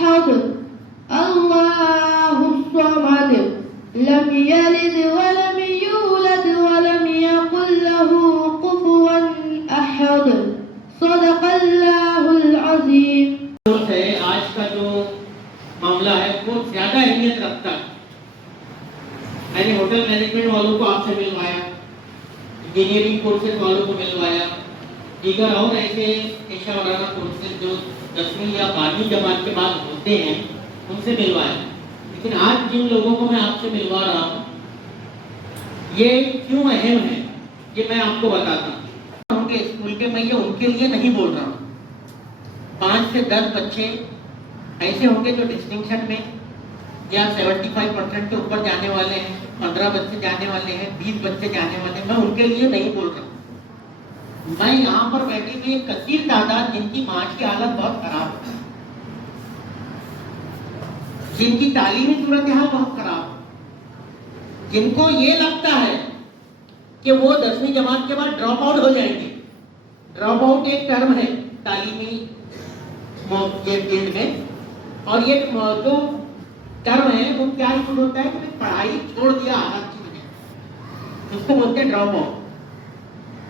अहद अल्लाहुस्समद lump यलिद वलम यूलद वलम यकुल लहू कुफुवन अहद सदक़ल्लाहुल अज़ीम। आज का जो मामला है वो ज्यादा अहमियत रखता है। मैंने होटल मैनेजमेंट वालों को आपसे मिलवाया, इंजीनियरिंग कोर्सेज वालों को मिलवाया, दीगर और ऐसे पेशा वाराना कोर्सेज जो 10वीं या 12वीं जमात के बाद होते हैं उनसे मिलवाया। लेकिन आज जिन लोगों को मैं आपसे मिलवा रहा हूँ ये क्यों अहम है ये मैं आपको बताता हूँ। उनके स्कूल के मैं ये उनके लिए नहीं बोल रहा हूँ। 5 से 10 बच्चे ऐसे होंगे जो डिस्टिंक्शन में या 75% के ऊपर जाने वाले हैं, 15 बच्चे जाने वाले हैं, 20 बच्चे जाने वाले हैं। मैं उनके लिए नहीं बोल रहा हूँ। मैं यहाँ पर बैठी हुई एक कसीर तादाद जिनकी माँ की हालत बहुत खराब है, जिनकी तालीमी सूरत हाल बहुत खराब है, जिनको ये लगता है कि वो 10वीं जमात के बाद ड्रॉप आउट हो जाएंगे। ड्रॉप आउट एक टर्म है तालीमी फील्ड में, और ये जो टर्म है वो क्या शुरू होता है कि पढ़ाई छोड़ दिया हालत की वजह, उसको बोलते हैं ड्रॉप आउट।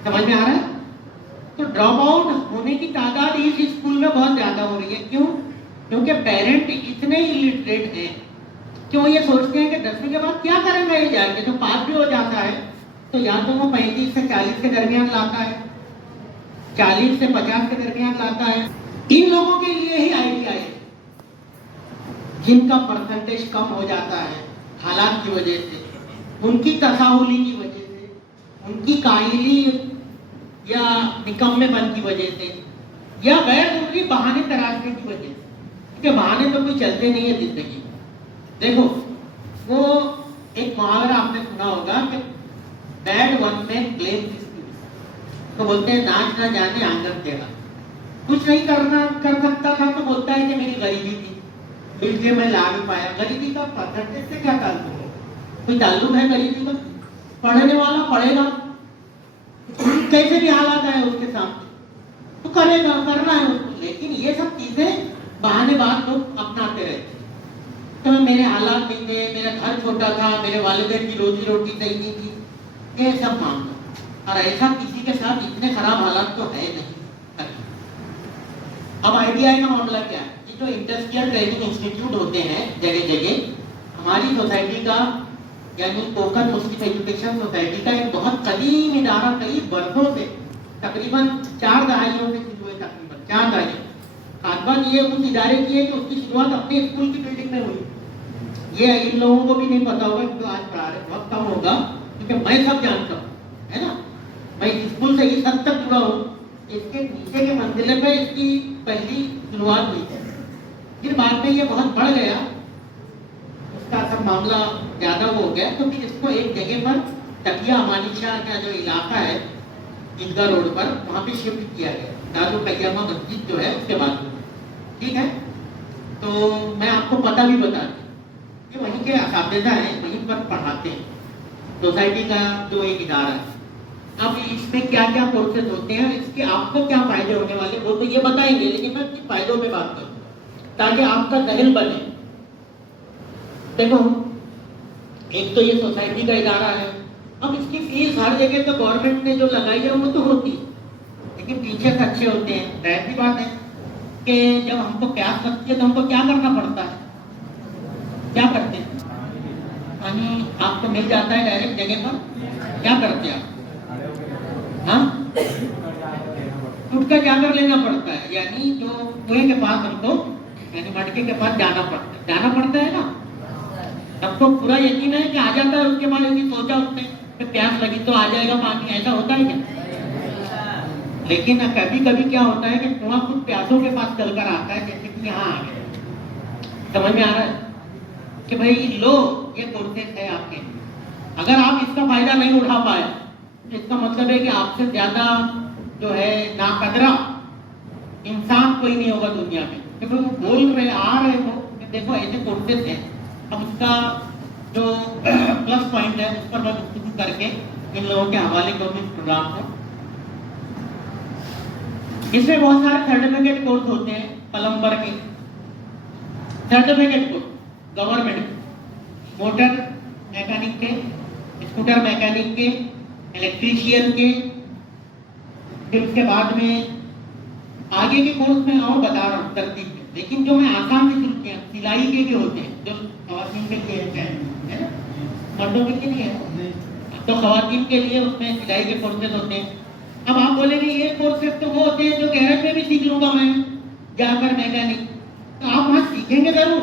समझ में आ रहा है? तो ड्रॉप आउट होने की तादाद इस स्कूल में बहुत ज्यादा हो रही है। क्यों? क्योंकि पेरेंट इतने इलिटरेट हैं कि वो ये सोचते हैं कि 10वीं के बाद क्या करेंगे ये जाके। जो पास भी हो जाता है तो या तो वो 35 से 40 के दरमियान लाता है, 40 से 50 के दरमियान लाता है। इन लोगों के लिए ही आईटीआई है, जिनका परसेंटेज कम हो जाता है हालात की वजह से, उनकी तसाहुली की वजह से, उनकी काहिली या निकम्मेपन की वजह से, या गैर जरूरी बहाने तराशने की वजह से। क्योंकि बहाने तो कोई चलते नहीं है जिंदगी में। देखो वो एक मुहावरा आपने सुना होगा कि बैड वन में ब्लेम, तो बोलते हैं नाच ना जाने आंगन टेढ़ा। कुछ नहीं कर सकता था तो बोलता है कि मेरी गरीबी थी इसलिए मैं ला नहीं पाया। गरीबी का परसेंटेज से क्या ताल्लुक है? कोई ताल्लुक है गरीबी का? पढ़ने वाला पढ़ेगा, कैसे भी हालात आए उसके सामने तो करेगा, करना है उसको। लेकिन ये सब चीजें बहानेबाज लोग अपनाते रहते हैं। तो मेरे हालात नहीं थे, मेरा घर छोटा था, मेरे वालिदैन की रोजी रोटी सही नहीं थी, ये सब मामला। और ऐसा किसी के साथ इतने खराब हालात तो है नहीं। अब आईटीआई का मामला क्या है? जो इंडस्ट्रियल ट्रेनिंग इंस्टीट्यूट होते हैं जगह जगह, हमारी सोसाइटी का यानी कोकन मुस्लिम एजुकेशन सोसाइटी का एक बहुत कदीम इदारा, कई वर्षों से, तकरीबन 4 दहाइयों से शुरू हुए, तकरीबन 4 दहाइयों। खास बात ये उस इदारे की है कि उसकी शुरुआत अपने स्कूल की बिल्डिंग में हुई। ये इन लोगों को भी नहीं पता होगा जो आज पढ़ा रहे, बहुत कम होगा, क्योंकि मैं सब जानता हूँ, है ना। मैं स्कूल से इस हद तक जुड़ा हूँ, इसके नीचे के मंजिले पे इसकी पहली शुरुआत हुई है। फिर बाद में ये बहुत बढ़ गया, उसका सब मामला ज्यादा हो गया, तो फिर इसको एक जगह पर तकिया अमानी शाह का जो इलाका है ईदगाह रोड पर, वहाँ पे शिफ्ट किया गया। दारुल कय्यामा मस्जिद जो है उसके बाद में, ठीक है। तो मैं आपको पता भी बता दूं कि वहीं के असातिज़ा हैं, वहीं पर पढ़ाते हैं, सोसाइटी का जो एक इदारा है। अब इसमें क्या क्या कोर्सेज होते हैं, इसके आपको क्या फायदे होने वाले वो तो ये बताएंगे, लेकिन मैं इसके फायदों पे बात करूँ ताकि आपका जहन बने। देखो एक तो ये सोसाइटी का इदारा है। अब इसकी फीस हर जगह तो गवर्नमेंट ने जो लगाई है वो तो होती है, लेकिन टीचर्स अच्छे होते हैं। जाहिर सी बात है कि जब हमको प्यास लगती है तो हमको क्या करना पड़ता है? क्या करते हैं? पानी आपको मिल जाता है डायरेक्ट जगह पर, क्या करते हैं आप? हाँ, उठकर जाकर लेना पड़ता है, यानी जो कुएं के पास हमको यानी मटके के पास जाना पड़ता है ना। सबको पूरा यकीन है कि आ जाता है, उसके बाद यदि सोचा उसने कि प्यास लगी तो आ जाएगा पानी, ऐसा होता है क्या? लेकिन कभी कभी क्या होता है कि कुआं खुद प्यासों के पास चलकर आता है, जैसे कि यहाँ आ गया। समझ में आ रहा है कि भाई लो ये कोर्सेज है आपके, अगर आप इसका फायदा नहीं उठा पाए तो इसका मतलब है कि आपसे ज्यादा जो है नाकदरा इंसान कोई नहीं होगा दुनिया में। क्योंकि वो बोल रहे आ रहे हो कि देखो ऐसे कोर्सेज हैं। अब उसका जो प्लस पॉइंट है उस पर मैं गुफ्तगू करके इन लोगों के हवाले करूँ इस प्रोग्राम को। इसमें बहुत सारे सर्टिफिकेट कोर्स होते हैं, प्लम्बर के, सर्टिफिकेट को गवर्नमेंट मोटर मैकेनिक के, स्कूटर मैकेनिक के, इलेक्ट्रीशियन के, फिर उसके बाद में आगे के कोर्स में और बता रहा हूँ तरतीब में, लेकिन जो मैं आसान से शुरू किया, सिलाई के भी होते हैं जो खवातीन के लिए है ना, मर्दों के लिए नहीं है, तो खवातीन के लिए उसमें सिलाई के कोर्सेज होते हैं। अब आप बोलेंगे ये कोर्सेज तो वो होते हैं जो गैरेज में भी सीख लूंगा मैं जाकर मैकेनिक, तो आप वहाँ सीखेंगे जरूर,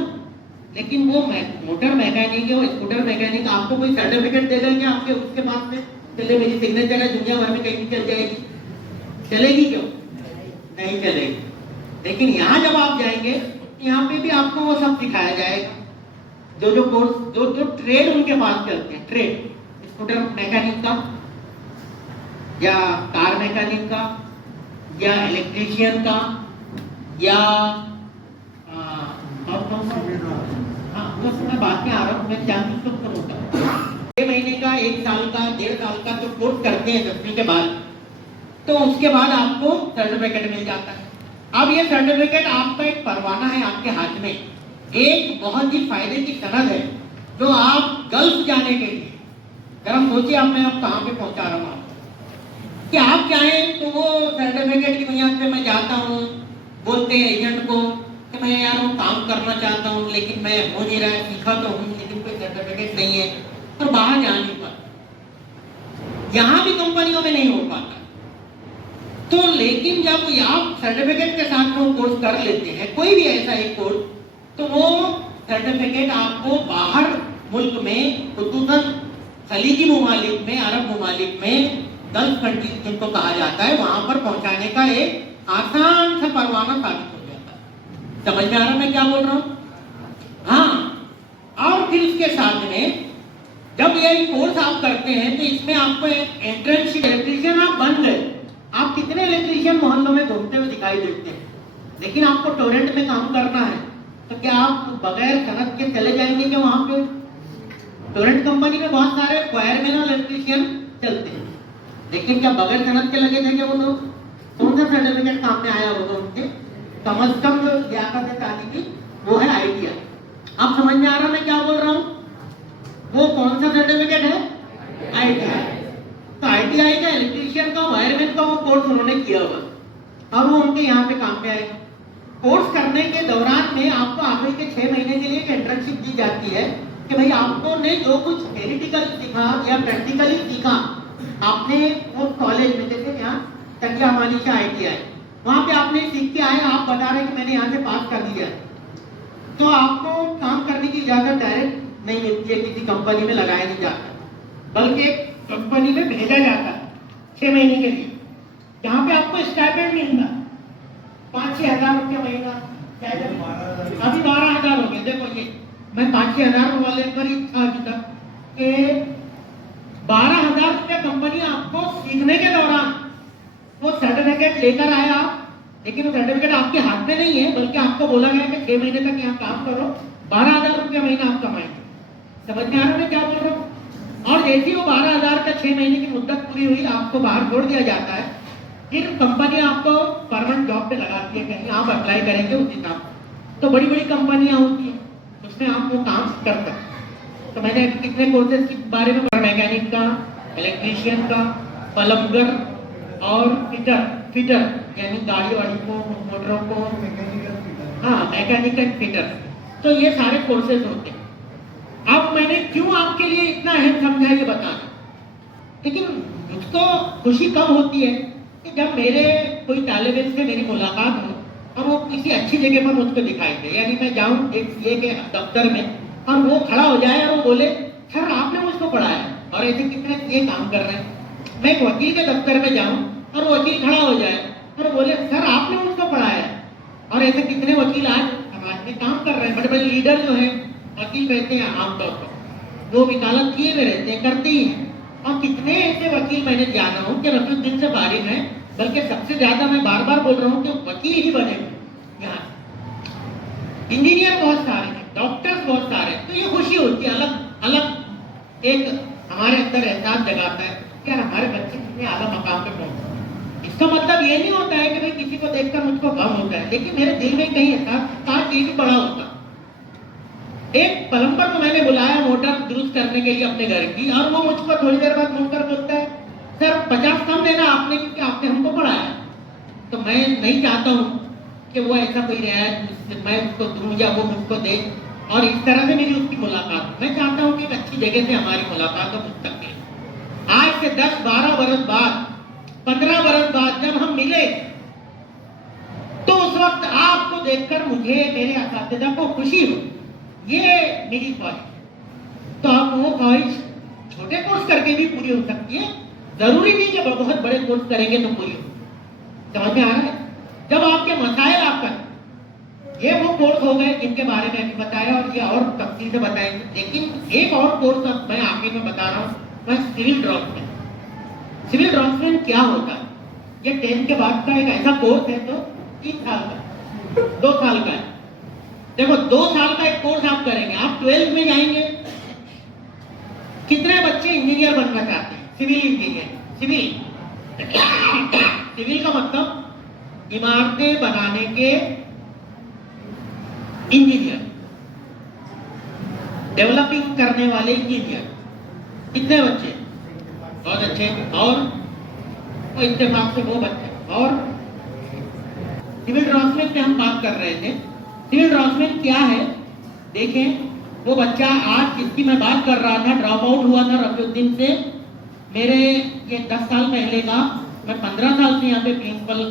लेकिन वो मोटर मैकेनिक और स्कूटर मैकेनिक आपको कोई सर्टिफिकेट देगा क्या आपके उसके पास में? चले मेरी सिग्नेचर है दुनिया भर में कहीं भी चल जाएगी, चलेगी क्यों? नहीं चलेगी। लेकिन यहाँ जब आप जाएंगे यहाँ पे भी आपको वो सब सिखाया जाएगा, जो कोर्स जो ट्रेड उनके पास चलते हैं, ट्रेड स्कूटर मैकेनिक का या कार मैकेनिक का या इलेक्ट्रीशियन का या हाँ वो मैं बात में आ रहा हूँ, मैं जानबूझ तो होता हूँ 6 महीने का, 1 साल का, 1.5 साल का जो कोर्स करते हैं 10वीं के बाद, तो उसके बाद आपको सर्टिफिकेट मिल जाता है। अब ये सर्टिफिकेट आपका एक परवाना है आपके हाथ में, एक बहुत ही फायदे की सनद है जो आप गल्फ जाने के लिए, जरा सोचिए आप मैं अब कहाँ पे पहुंचा रहा हूँ कि आप चाहें तो वो सर्टिफिकेट की बुनियाद पे मैं जाता हूँ, बोलते हैं एजेंट को कि मैं यार वो काम करना चाहता हूँ लेकिन मैं हो नहीं रहा है, सीखा तो हूँ लेकिन कोई सर्टिफिकेट नहीं है, और बाहर जा नहीं पाता, यहाँ भी कंपनियों में नहीं हो पाता। तो लेकिन जब आप सर्टिफिकेट के साथ वो कोर्स कर लेते हैं, कोई भी ऐसा एक कोर्स, तो वो सर्टिफिकेट आपको बाहर मुल्क में, खुसूसन खलीजी ममालिक में, अरब ममालिक में, गल्फ कंट्रीज जिनको कहा जाता है, वहां पर पहुंचाने का एक आसान सा परवाना साबित हो जाता है। समझ में आ रहा मैं क्या बोल रहा हूँ? हाँ, और फिर इसके साथ में जब ये कोर्स आप करते हैं तो इसमें आपको एंट्रेंस इलेक्ट्रीशियन आप बन गए। आप कितने इलेक्ट्रीशियन मोहल्लों में घूमते हुए दिखाई देते हैं, लेकिन आपको टोरेंट में काम करना है तो क्या आप बगैर सनद के चले जाएंगे क्या वहां पे? टोरेंट कंपनी में बहुत सारे वायरमैन और इलेक्ट्रीशियन चलते हैं, लेकिन क्या बगैर सनद के लगे थे क्या वो लोग? कौन सा सर्टिफिकेट काम में आया होगा उनके? कम अज कम जो लियाकत तालीमी वो है आईटीआई। आप समझ में आ रहा मैं क्या बोल रहा हूँ? वो कौन सा सर्टिफिकेट है? आईटीआई। तो आईटीआई का इलेक्ट्रीशियन का वायरमैन का वो कोर्स उन्होंने किया हुआ और वो उनके यहाँ पे काम पे आएगा। कोर्स करने के दौरान में आपको आखिरी के 6 महीने के लिए एक इंटर्नशिप दी जाती है कि भाई आपको ने जो कुछ थ्योरेटिकल सीखा या प्रैक्टिकली सीखा आपने वो कॉलेज में, जैसे यहाँ तकिया मानिशा आईटीआई, वहाँ पे आपने सीख के आए, आप बता रहे कि मैंने यहाँ से पास कर दिया, तो आपको काम करने की इजाजत डायरेक्ट नहीं मिलती है, किसी कंपनी में लगाया नहीं जाता, बल्कि कंपनी में भेजा जाता है 6 महीने के लिए, जहाँ पे आपको स्टाइपेंड मिलता 5-6 हजार रुपये महीना। अभी 12,000 हो गए। देखो ये मैं 5-6 हजार वाले पर ही था अभी तक कि 12,000 रुपये कंपनी आपको सीखने के दौरान वो सर्टिफिकेट लेकर आया आप, लेकिन वो सर्टिफिकेट आपके हाथ में नहीं है, बल्कि आपको बोला गया कि 6 महीने तक यहाँ काम करो, 12,000 रुपये महीना आप कमाएंगे। समझ में आ रहा है क्या बोल रहा हूँ? और जैसे वो 12,000 का 6 महीने की मुद्दत पूरी हुई, आपको बाहर छोड़ दिया जाता है, फिर कंपनी आपको परमानेंट जॉब पे लगाती है, कहीं आप अप्लाई करेंगे उस हिसाब से। तो बड़ी बड़ी कंपनियां होती हैं, उसमें आप वो काम कर सकते। तो मैंने कितने कोर्सेज के बारे में, मैकेनिक का, इलेक्ट्रीशियन का, प्लम्बर और फिटर यानी गाड़ी वाड़ी को, मोटरों को, हाँ मैकेनिकल फिटर, तो ये सारे कोर्सेज होते हैं। अब मैंने क्यों आपके लिए इतना अहम समझा ये बताना, लेकिन मुझको खुशी कब होती है कि जब मेरे कोई तालिब इल्म से मेरी मुलाकात हो और वो किसी अच्छी जगह पर मुझको दिखाई दे, यानी मैं जाऊं एक सीए के दफ्तर में और वो खड़ा हो जाए और वो बोले सर आपने मुझको पढ़ाया, और ऐसे कितने सीए काम कर रहे हैं। मैं एक वकील के दफ्तर में जाऊं और वो वकील खड़ा हो जाए और बोले सर आपने मुझको पढ़ाया, और ऐसे कितने वकील आज समाज में काम कर रहे हैं। बड़े बड़े लीडर जो है वकील रहते हैं, आमतौर पर वो वकालत किए हुए रहते हैं, करते ही हैं। और कितने ऐसे वकील मैंने जाना हूँ कि रफीक से बारिग हैं, बल्कि सबसे ज्यादा मैं बार बार बोल रहा हूँ कि वकील ही बने यहाँ, इंजीनियर बहुत सारे हैं, डॉक्टर्स बहुत सारे हैं। तो ये खुशी होती है, अलग अलग एक हमारे अंदर एहसास जगाता है कि यार हमारे बच्चे कितने आला मकाम पे पहुंचे। इसका मतलब ये नहीं होता है कि भाई किसी को देखकर मुझको गम होता है, लेकिन मेरे दिल में कहीं एहसास काश ये भी बड़ा होता, एक प्लम्बर को मैंने बुलाया मोटर दुरुस्त करने के लिए अपने घर की, और वो मुझको थोड़ी देर बाद मुड़कर बोलता है, सर 50 कम देना आपने, क्योंकि आपने हमको पढ़ाया। तो मैं नहीं चाहता हूँ कि वो ऐसा कोई रियायत मैं उसको दूँ या वो मुझको दे, और इस तरह से मेरी उसकी मुलाकात। मैं चाहता हूँ कि एक अच्छी जगह से हमारी मुलाकात हो मुस्तकिल। आज से 10-12 बरस बाद, 15 बरस बाद जब हम मिले, तो उस वक्त आपको देखकर मुझे, मेरे असातिज़ा को खुशी हो। ये मेरी ख्वाहिश। तो आप वो ख्वाहिश छोटे कोर्स करके भी पूरी हो सकती है, जरूरी नहीं कि बहुत बड़े कोर्स करेंगे तो पूरी हो। समझ में आ रहा है? जब आपके मसाइल आपका, ये वो कोर्स हो गए जिनके बारे में अभी बताया, और ये और तफसील से बताएंगे। लेकिन एक और कोर्स अब मैं आखिर में बता रहा हूँ, वह सिविल ड्राफ्ट्समैन। सिविल ड्राफ्ट्समैन क्या होता है? ये 10th के बाद का एक ऐसा कोर्स है, तो 3 साल का, 2 साल का है। देखो 2 साल का एक कोर्स आप करेंगे, आप 12th में जाएंगे। कितने बच्चे इंजीनियर बनना चाहते हैं? Civil engineer. सिविल का मतलब इमारतें बनाने के इंजीनियर, डेवलपिंग करने वाले इंजीनियर। कितने बच्चे? बहुत अच्छे। और इत्तेफाक से वो बच्चे। और सिविल ड्राफ्ट्समैन पे हम बात कर रहे थे। सिविल ड्राफ्ट्समैन क्या है? देखें, वो बच्चा आज जिसकी मैं बात कर रहा था, ड्रॉप आउट हुआ था रफीउद्दीन से, मेरे ये 10 साल पहले का। मैं 15 साल से यहाँ पे प्रिंसिपल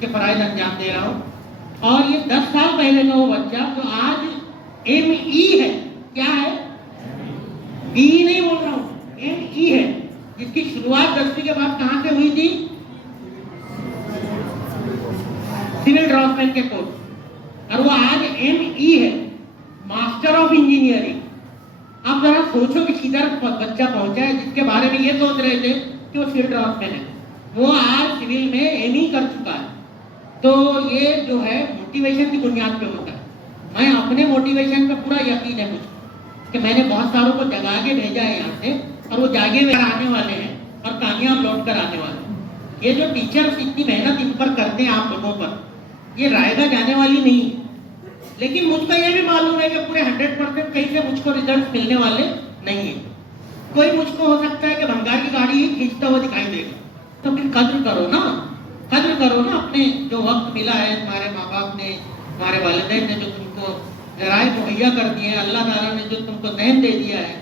के फराइज अंजाम दे रहा हूँ, और ये 10 साल पहले का वो बच्चा जो आज ME है। क्या है? बी नहीं बोल रहा हूँ, ME है, जिसकी शुरुआत 10वीं के बाद कहाँ से हुई थी? सिविल ड्राफ्ट्समैन के कोर्स। और वो आज ME है, मास्टर ऑफ इंजीनियरिंग। आप जरा सोचो कि किधर बच्चा पहुंचा है, जिसके बारे में ये सोच रहे थे कि वो सिविल ड्राफ्ट्समैन है, वो आज सिविल में ME कर चुका है। तो ये जो है मोटिवेशन की बुनियाद पे होता है। मैं अपने मोटिवेशन पे पूरा यकीन है मुझको कि मैंने बहुत सारों को जगा के भेजा है यहाँ से, और वो जागे हुए आने वाले हैं और कामयाब लौट कर आने वाले हैं। ये जो टीचर्स इतनी मेहनत इन पर करते हैं आप लोगों पर, ये रायगा जाने वाली नहीं है। लेकिन मुझको ये भी मालूम है कि पूरे 100% कहीं से मुझको रिजल्ट मिलने वाले नहीं है। कोई मुझको हो सकता है कि भंगार की गाड़ी ही खींचता हुआ दिखाई देगा। तो फिर कद्र करो ना, कद्र करो ना अपने जो वक्त मिला है। तुम्हारे माँ बाप ने, तुम्हारे वालिदैन ने जो तुमको जराए मुहैया कर दिए हैं, अल्लाह ताला ने जो तुमको ज़हन दे दिया है।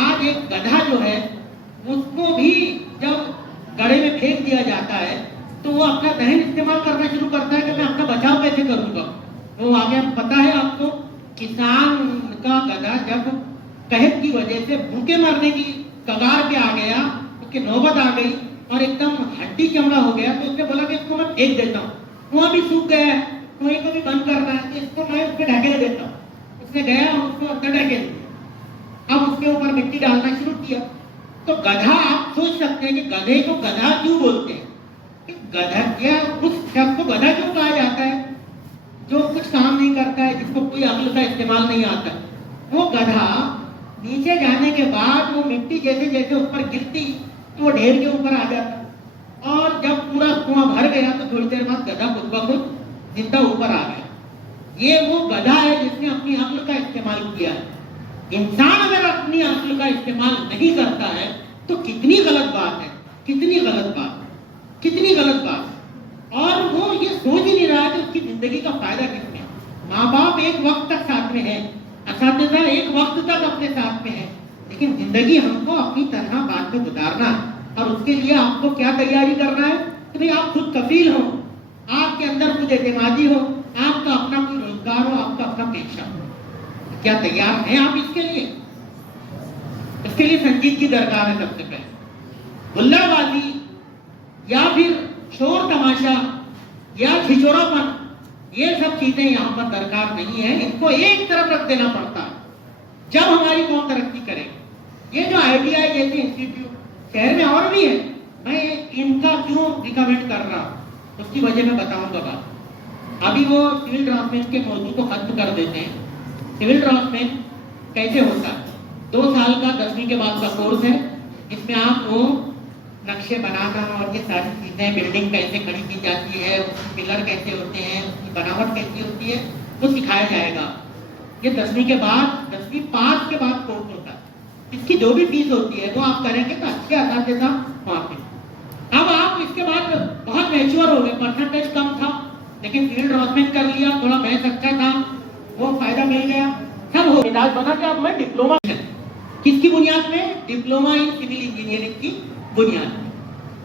आज एक गधा जो है, उसको भी जब गड्ढे में फेंक दिया जाता है, तो वो अपना ज़हन इस्तेमाल करना शुरू करता है कि मैं अपना बचाव कैसे करूँगा। वो आगे पता है आपको, किसान का गधा जब कहत की वजह से भूखे मरने की कगार पे आ गया, उसकी नौबत आ गई और एकदम हड्डी चमड़ा हो गया, तो उसने बोला कि इसको मैं फेंक देता हूँ। वहाँ भी सूख गया है, वहीं को भी बंद करना है, तो इसको मैं उसके ढकेल देता हूँ। उसने गया और उसको अंदर ढकेल दिया। अब उसके ऊपर मिट्टी डालना शुरू किया। तो गधा, आप सोच सकते हैं कि गधे को गधा क्यों बोलते हैं? गधा क्या, उस शब्द को गधा क्यों कहा जाता है? जो कुछ काम नहीं करता है, जिसको कोई अक्ल का इस्तेमाल नहीं आता। वो गधा नीचे जाने के बाद वो मिट्टी जैसे जैसे ऊपर गिरती, तो वो ढेर के ऊपर आ जाता, और जब पूरा कुआं भर गया तो थोड़ी देर बाद गधा खुद ब खुद जिंदा ऊपर आ गया। ये वो गधा है जिसने अपनी अक्ल का इस्तेमाल किया है। इंसान अगर अपनी अक्ल का इस्तेमाल नहीं करता है तो कितनी गलत बात है, कितनी गलत बात, कितनी गलत बात। और वो ये सोच ही नहीं रहा है कि उसकी जिंदगी का फायदा किसमें। माँ बाप एक वक्त तक साथ में है, असातिज़ा एक वक्त तक अपने साथ में है, लेकिन जिंदगी हमको अपनी तरह बाद में गुजारना है। और उसके लिए आपको क्या तैयारी करना है कि भाई आप खुद कफील हो, आपके अंदर खुद एतमादी हो, आपका अपना कोई रोजगार हो, आपका अपना पेशा हो। क्या तैयार हैं आप इसके लिए? इसके लिए संजीदगी दरकार है। सबसे पहले हुल्लड़बाजी या फिर शोर तमाशा या छिछोरापन, ये सब चीजें यहाँ पर दरकार नहीं है। इनको एक तरफ रख देना पड़ता है जब हमारी कौम तरक्की करेगी। ये जो ITI जैसे इंस्टीट्यूट शहर में और भी है, मैं इनका क्यों रिकमेंड कर रहा हूँ उसकी वजह मैं बताऊंगा बात। अभी वो सिविल ड्राफ्ट्समैन के मौजू को खत्म कर देते हैं। सिविल ड्राफ्ट्समैन कैसे होता है? 2 साल का 10वीं के बाद का कोर्स है। इसमें आपको नक्शे बनाना और ये सारी चीज़ें, बिल्डिंग कैसे खड़ी की जाती है, उसके पिलर कैसे होते हैं, उसकी बनावट कैसी होती है, वो सिखाया जाएगा। ये 10वीं के बाद 10वीं पास के बाद कोर्स होता है। इसकी जो भी फीस होती है वो आप करेंगे तो अच्छे असातिज़ा वहाँ पे। अब आप इसके बाद बहुत मैच्योर हो गए, परसेंटेज कम था लेकिन फील्ड ड्रॉपमेंट कर लिया, थोड़ा मैथ अच्छा था, वो फायदा मिल गया, सब हो गया, बना के अब मैं डिप्लोमा किसकी बुनियाद में? डिप्लोमा इन सिविल इंजीनियरिंग की बुनियाद में।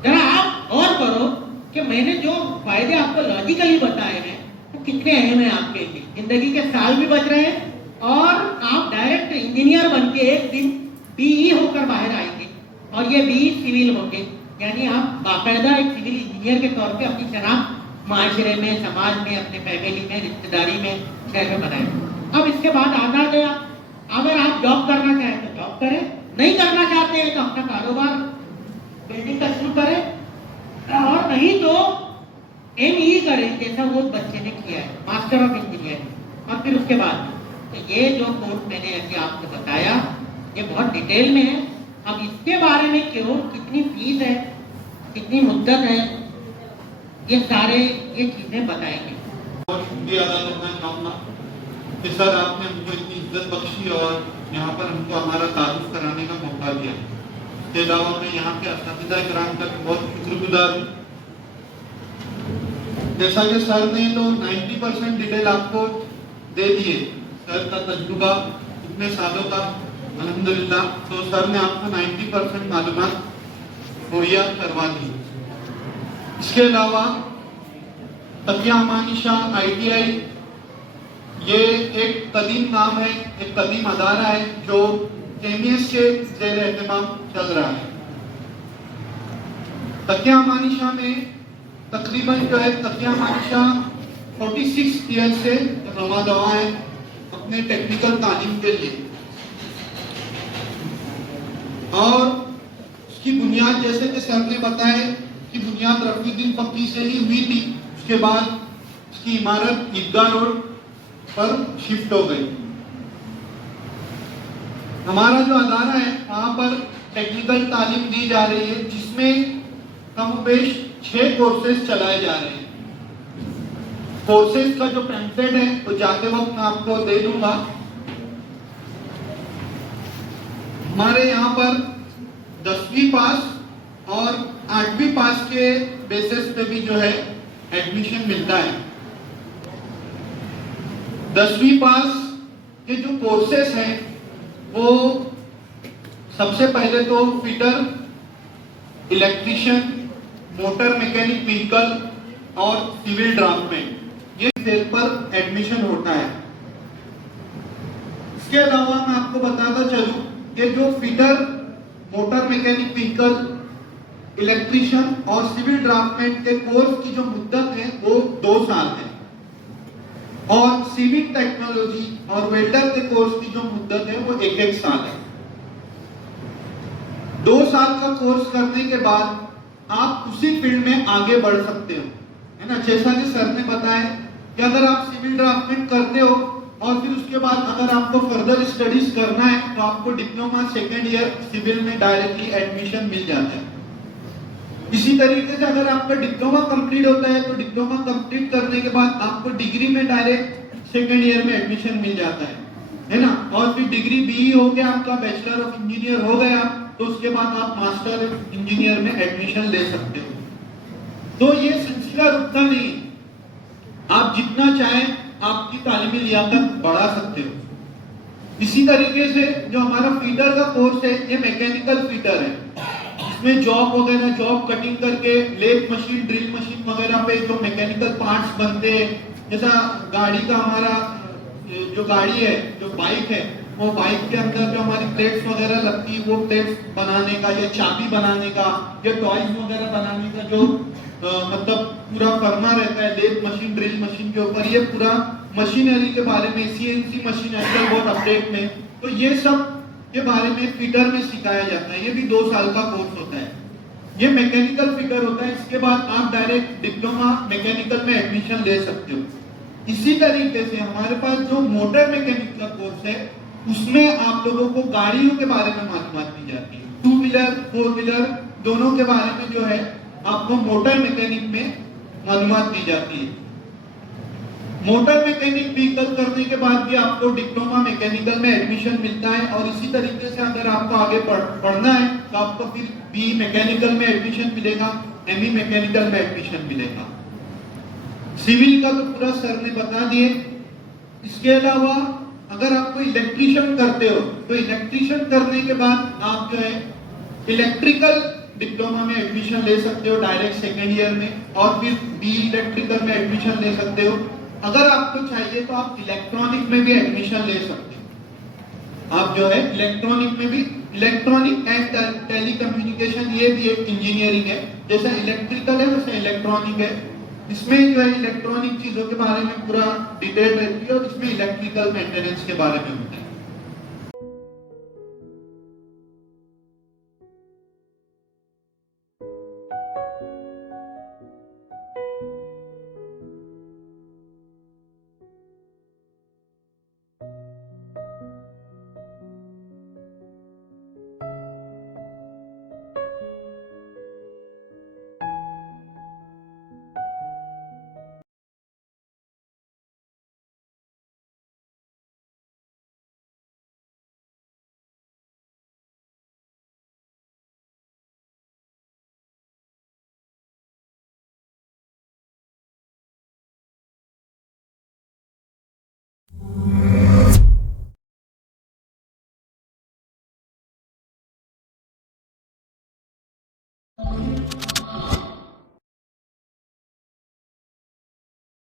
जरा आप और करो कि मैंने जो फायदे आपको लॉजिकली बताए हैं वो कितने अहम हैं आपके लिए। जिंदगी के साल भी बच रहे हैं और आप डायरेक्ट इंजीनियर बन के एक दिन बीई होकर बाहर आएंगे और ये बीई सिविल होंगे, यानी आप बाकायदा एक सिविल इंजीनियर के तौर पे अपनी शनाख्त माशरे में, समाज में, अपने फैमिली में, रिश्तेदारी में, शहर में बनाएं। अब इसके बाद आज़ाद है आप, अगर आप जॉब करना चाहें तो जॉब करें, नहीं करना चाहते हैं तो अपना कारोबार बिल्डिंग का शुरू करें और नहीं तो एमई करें जैसा वो बच्चे ने किया है, मास्टर ऑफ इंजीनियरिंग। और फिर उसके बाद तो ये जो कोर्स मैंने अभी आपको बताया ये बहुत डिटेल में है। अब इसके बारे में क्यों, कितनी फीस है, कितनी मुद्दत है, ये सारे ये चीजें बताएंगे। बहुत शुक्रिया अदा करना चाहूँगा कि सर आपने हमको इतनी इज्जत बख्शी और यहाँ पर हमको हमारा तारुफ कराने का मौका दिया। इसके अलावा मैं यहाँ के असातिज़ा इकराम का भी बहुत शुक्रगुजार हूँ। जैसा कि सर ने तो 90% डिटेल आपको दे दिए, सर का तजुर्बा इतने सालों का अल्हम्दुलिल्लाह, तो सर ने आपको 90% मालूमात मुहैया करवा दी। इसके अलावा तकिया अमानी शाह ITI ये एक कदीम नाम है, एक कदीम अदारा है जो KMS के ज़ेर एहतमाम चल रहा है। तकिया अमानी शाह में तकरीबन जो है तकिया अमानी शाह 46 ईयर से रवादवा है अपने टेक्निकल तालीम के लिए और उसकी बुनियाद जैसे कि सर ने बताया कि बुनियाद रफीउद्दीन फकी से ही हुई थी। उसके बाद उसकी इमारत ईदगाह रोड पर शिफ्ट हो गई। हमारा जो अदारा है वहाँ पर टेक्निकल तालीम दी जा रही है जिसमें कमोबेश 6 कोर्सेज चलाए जा रहे हैं। कोर्सेज का जो पैम्फलेट है वो जाते वक्त मैं आपको दे दूंगा। हमारे यहाँ पर 10वीं पास और 8वीं पास के बेसिस पे भी जो है एडमिशन मिलता है। 10वीं पास के जो कोर्सेस हैं वो सबसे पहले तो fitter, electrician, motor mechanic vehicle और सिविल ड्राफ्टमैन ये सेल पर एडमिशन होता है। इसके अलावा मैं आपको बताता चलूं कि जो fitter, motor mechanic vehicle, electrician और सिविल ड्राफ्टमैन के कोर्स की जो मुद्दत है वो 2 साल है और सिविल टेक्नोलॉजी और वेल्डर के कोर्स की जो मुद्दत है वो 1-1 साल है। 2 साल का कोर्स करने के बाद आप उसी फील्ड में आगे बढ़ सकते हो, है ना। जैसा कि सर ने बताया कि अगर आप सिविल ड्राफ्टमैन करते हो और फिर उसके बाद अगर आपको फर्दर स्टडीज करना है तो आपको डिप्लोमा 2nd ईयर सिविल में डायरेक्टली एडमिशन मिल जाता है। इसी तरीके से अगर आपका डिप्लोमा कंप्लीट होता है तो डिप्लोमा कंप्लीट करने के बाद आपको डिग्री में डायरेक्ट 2nd ईयर में एडमिशन मिल जाता है ना। और फिर डिग्री BE हो गया आपका, बैचलर ऑफ इंजीनियर हो गया, तो उसके बाद आप मास्टर ऑफ इंजीनियर में एडमिशन ले सकते हो। तो ये सिलसिला रुकता नहीं, आप जितना चाहें आपकी तालीमी लियाकत बढ़ा सकते हो। इसी तरीके से जो हमारा फीटर का कोर्स है ये मैकेनिकल फीटर है, इसमें जॉब वगैरह, जॉब कटिंग करके लेथ मशीन, ड्रिल मशीन वगैरह पे जो मैकेनिकल पार्ट्स बनते हैं, जैसा गाड़ी का हमारा जो गाड़ी है, जो बाइक है, वो बाइक के अंदर जो हमारी प्लेट्स वगैरह लगती है वो प्लेट्स बनाने का या चाबी बनाने का या टॉयज वगैरह बनाने का जो मतलब पूरा फर्मा रहता है लेथ मशीन, ड्रिल मशीन के ऊपर, ये पूरा मशीनरी के बारे में, CNC मशीन आजकल बहुत अपडेट में, तो ये सब के बारे में फिटर में सिखाया जाता है। ये भी 2 साल का कोर्स होता है। ये मैकेनिकल फिटर होता है। इसके बाद आप डायरेक्ट डिप्लोमा मैकेनिकल में एडमिशन ले सकते हो। इसी तरीके से हमारे पास जो मोटर मैकेनिक का कोर्स है उसमें आप लोगों को गाड़ियों के बारे में मालूमात दी जाती है। 2 व्हीलर 4 व्हीलर दोनों के बारे में जो है आपको मोटर मैकेनिक में मालूमात दी जाती है। मोटर मैकेनिक व्हीकल करने के बाद भी आपको डिप्लोमा मैकेनिकल में एडमिशन मिलता है, और इसी तरीके से अगर आपको आगे पढ़ना है तो आपको फिर बी मैकेनिकल में एडमिशन मिलेगा, एमई मैकेनिकल में एडमिशन मिलेगा। सिविल का तो पूरा सर ने बता दिए। इसके अलावा अगर आपको इलेक्ट्रीशियन करते हो तो इलेक्ट्रीशियन करने के बाद आप जो है इलेक्ट्रिकल डिप्लोमा में एडमिशन ले सकते हो डायरेक्ट सेकेंड ईयर में, और फिर बी इलेक्ट्रिकल में एडमिशन ले सकते हो। अगर आपको चाहिए तो आप इलेक्ट्रॉनिक में भी एडमिशन ले सकते हो। आप जो है इलेक्ट्रॉनिक में भी, इलेक्ट्रॉनिक एंड टेलीकम्युनिकेशन ये भी एक इंजीनियरिंग है, जैसा इलेक्ट्रिकल है वैसा इलेक्ट्रॉनिक है। इसमें जो है इलेक्ट्रॉनिक चीजों के बारे में पूरा डिटेल रहती है, और इसमें इलेक्ट्रिकल मेंटेनेंस के बारे में होता है।